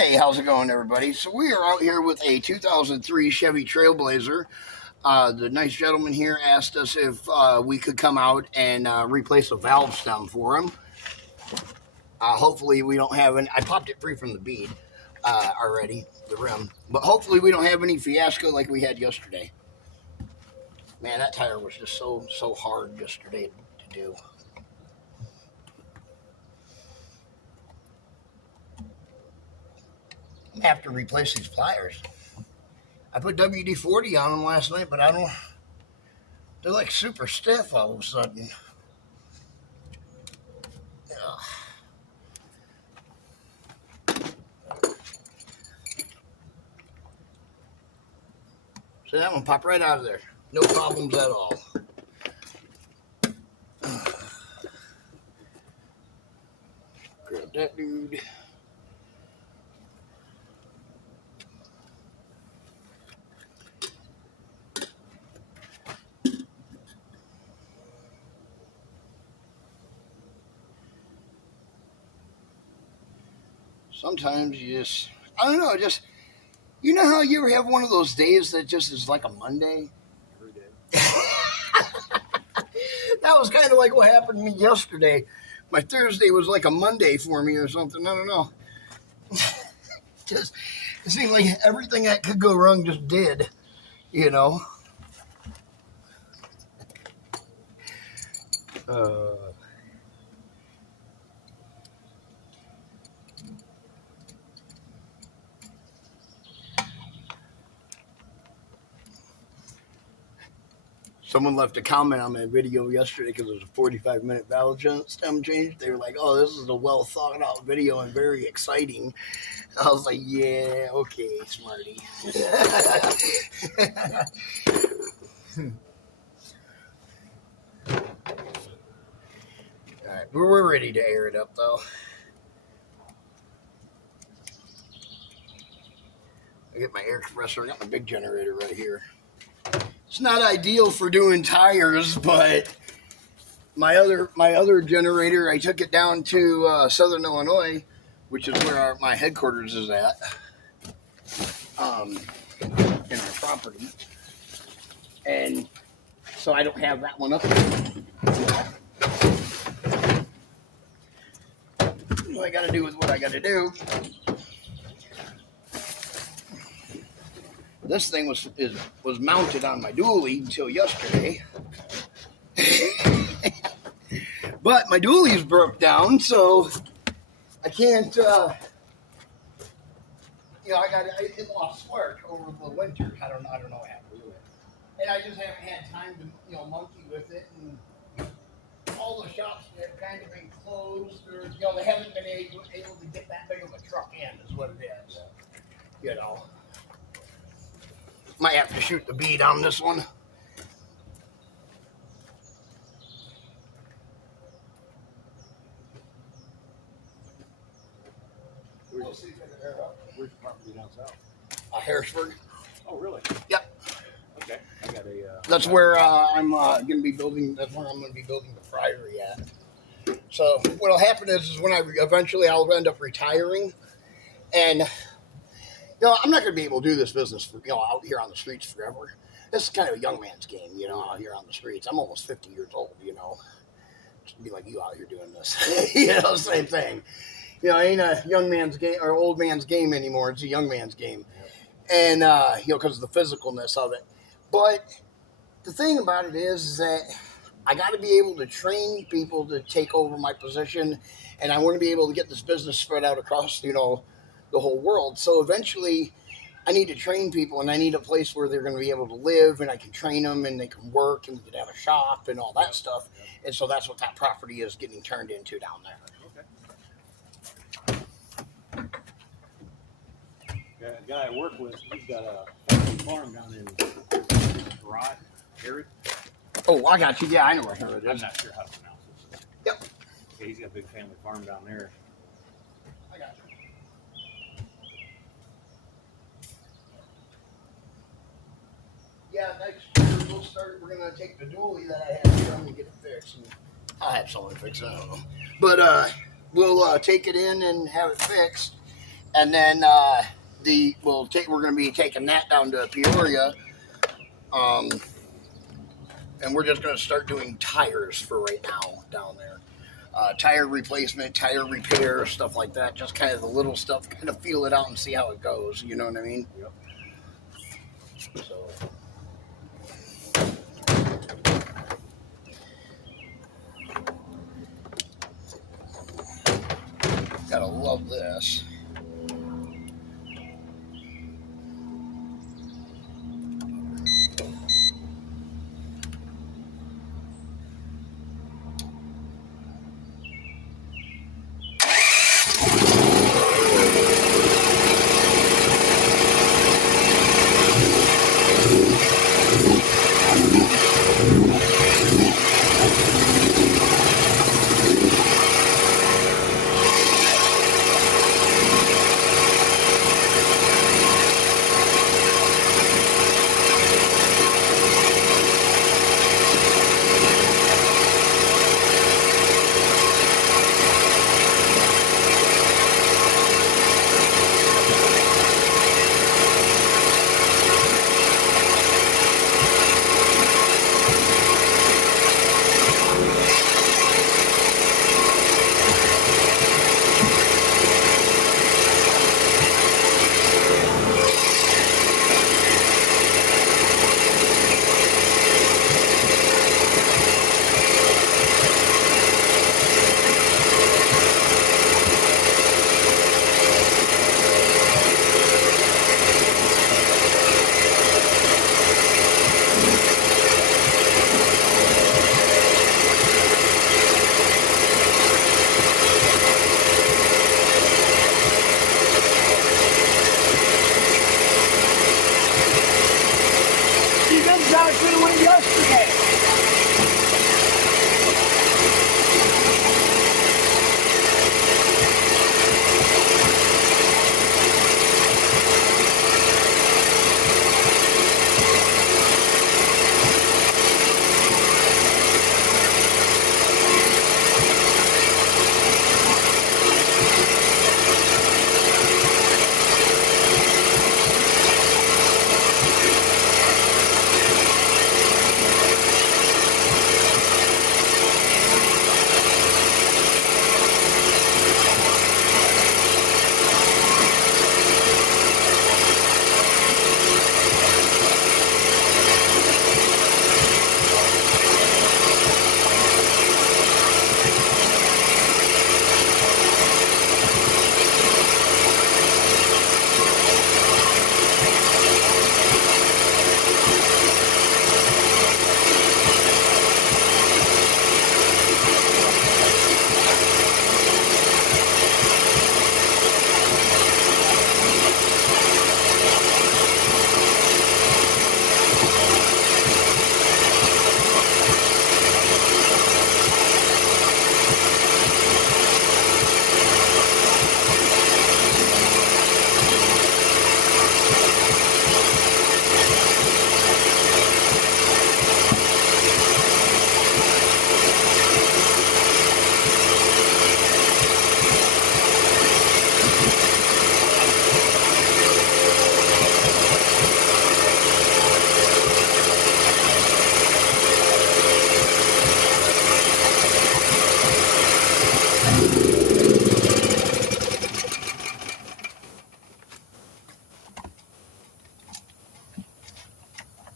Hey, how's it going, everybody? So we are out here with a 2003 Chevy Trailblazer. The nice gentleman here asked us if we could come out and replace a valve stem for him. Hopefully we don't have any. I popped it free from the bead already, the rim. But hopefully we don't have any fiasco like we had yesterday. Man, that tire was just so hard yesterday to do. I have to replace these pliers. I put WD-40 on them last night, but they're like super stiff all of a sudden. Ugh. So that one popped right out of there. No problems at all. Grab that dude. Sometimes I don't know, you know how you ever have one of those days that just is like a Monday? Every day. That was kind of like what happened to me yesterday. My Thursday was like a Monday for me or something. I don't know. It seemed like everything that could go wrong just did, you know. Someone left a comment on my video yesterday because it was a 45-minute valve stem change. They were like, "Oh, this is a well thought out video and very exciting." I was like, "Yeah, okay, smarty." All right, but we're ready to air it up though. I get my air compressor. I got my big generator right here. It's not ideal for doing tires, but my other generator, I took it down to Southern Illinois, which is where my headquarters is at, in our property, and so I don't have that one up there. What I got to do is what I got to do. This thing was mounted on my dually until yesterday. But my dually's broke down, so I can't, it lost spark over the winter. I don't know what happened to it. And I just haven't had time to, monkey with it. And all the shops have kind of been closed, or, they haven't been able to get that big of a truck in, is what it is. Might have to shoot the bead on this one. Where's your property down south? Harrisburg. Oh, really? Yep. Okay. I got a. That's where I'm going to be building. That's where I'm going to be building the priory at. So what'll happen is when eventually I'll end up retiring, and I'm not going to be able to do this business for out here on the streets forever. This is kind of a young man's game, out here on the streets. I'm almost 50 years old, Just be like you out here doing this, same thing. It ain't a young man's game or old man's game anymore. It's a young man's game, and because of the physicalness of it. But the thing about it is that I got to be able to train people to take over my position, and I want to be able to get this business spread out across, the whole world. So eventually I need to train people, and I need a place where they're going to be able to live, and I can train them, and they can work, and they can have a shop and all that stuff. And so that's what that property is getting turned into down there. Okay. A guy I work with, he's got a farm down in Rod, Herod. Oh, I got you. Yeah, I know where Herod is. I'm not sure how to pronounce it. Yep. Yeah, he's got a big family farm down there. I got you. Yeah, next year we're going to take the dually that I have here and get it fixed. And I'll have someone fix it, I don't know. But we'll take it in and have it fixed. and then we're going to be taking that down to Peoria, and we're just going to start doing tires for right now down there. Tire replacement, tire repair, stuff like that. Just kind of the little stuff, kind of feel it out and see how it goes. You know what I mean? Yep. So. Gotta love this. You guys got to win yesterday.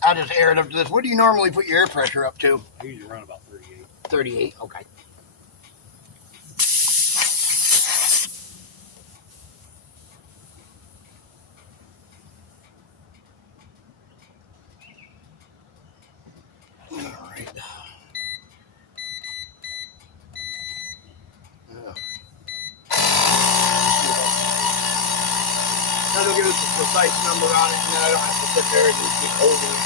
I'll just air it up to this. What do you normally put your air pressure up to? I usually run about 38. 38, okay. All right. That'll give us a precise number on it, and then I don't have to sit there and just keep holding it.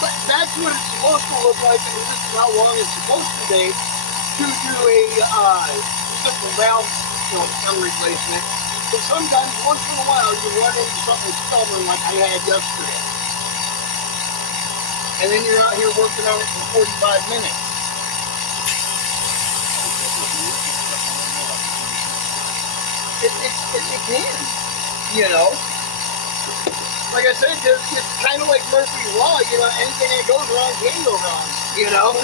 But that's what it's supposed to look like, and this is how long it's supposed to take to do a simple valve, stem replacement. But sometimes, once in a while, you run into something stubborn like I had yesterday. And then you're out here working on it for 45 minutes. it can, you know. Like I said, it's kind of like Murphy's Law, you know, anything that goes wrong can go wrong, you know.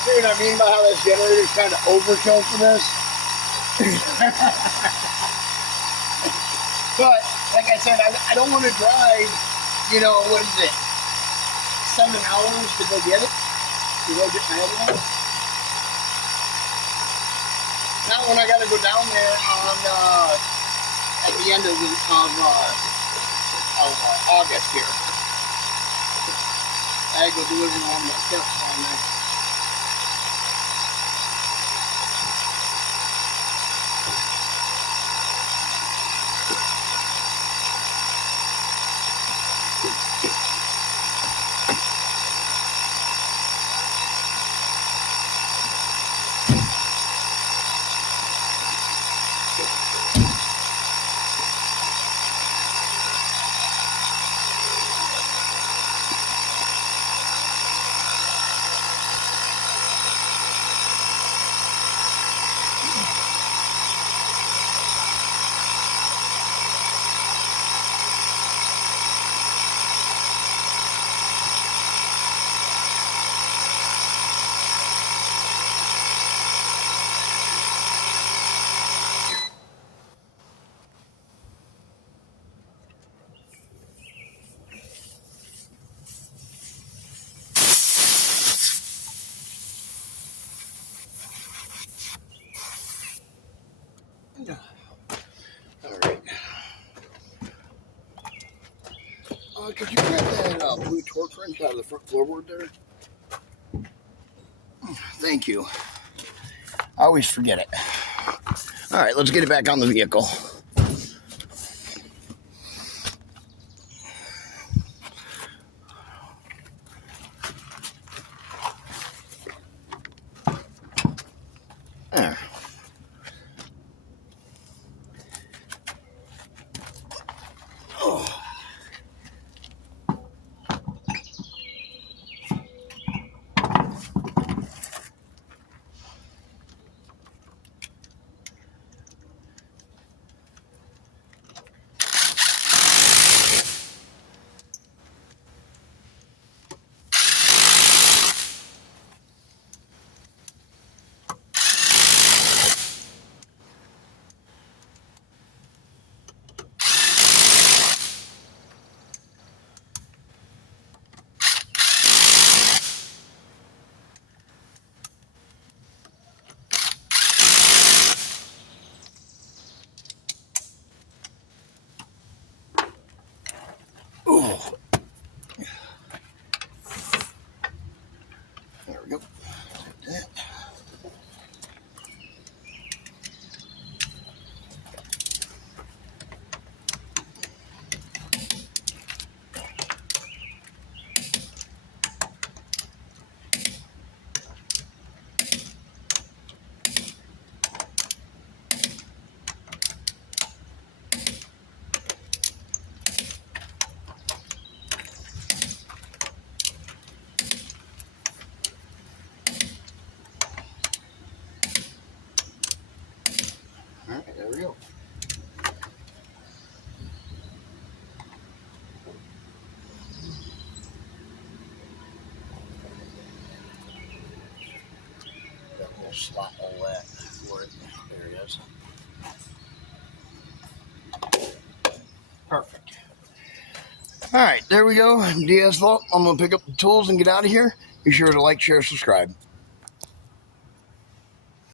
See what I mean by how this generator's kind of overkill for this? But, like I said, I don't want to drive, you know, what is it, 7 hours to go get it? To go get my other one? Not when I got to go down there on, at the end of August here. I go deliver one myself on there. Alright. Could you grab that blue torque wrench out of the front floorboard there? Thank you. I always forget it. Alright, let's get it back on the vehicle. There. Oh. slot all that for it. There it is. Perfect. All right, there we go. DS Vault. I'm going to pick up the tools and get out of here. Be sure to like, share, subscribe.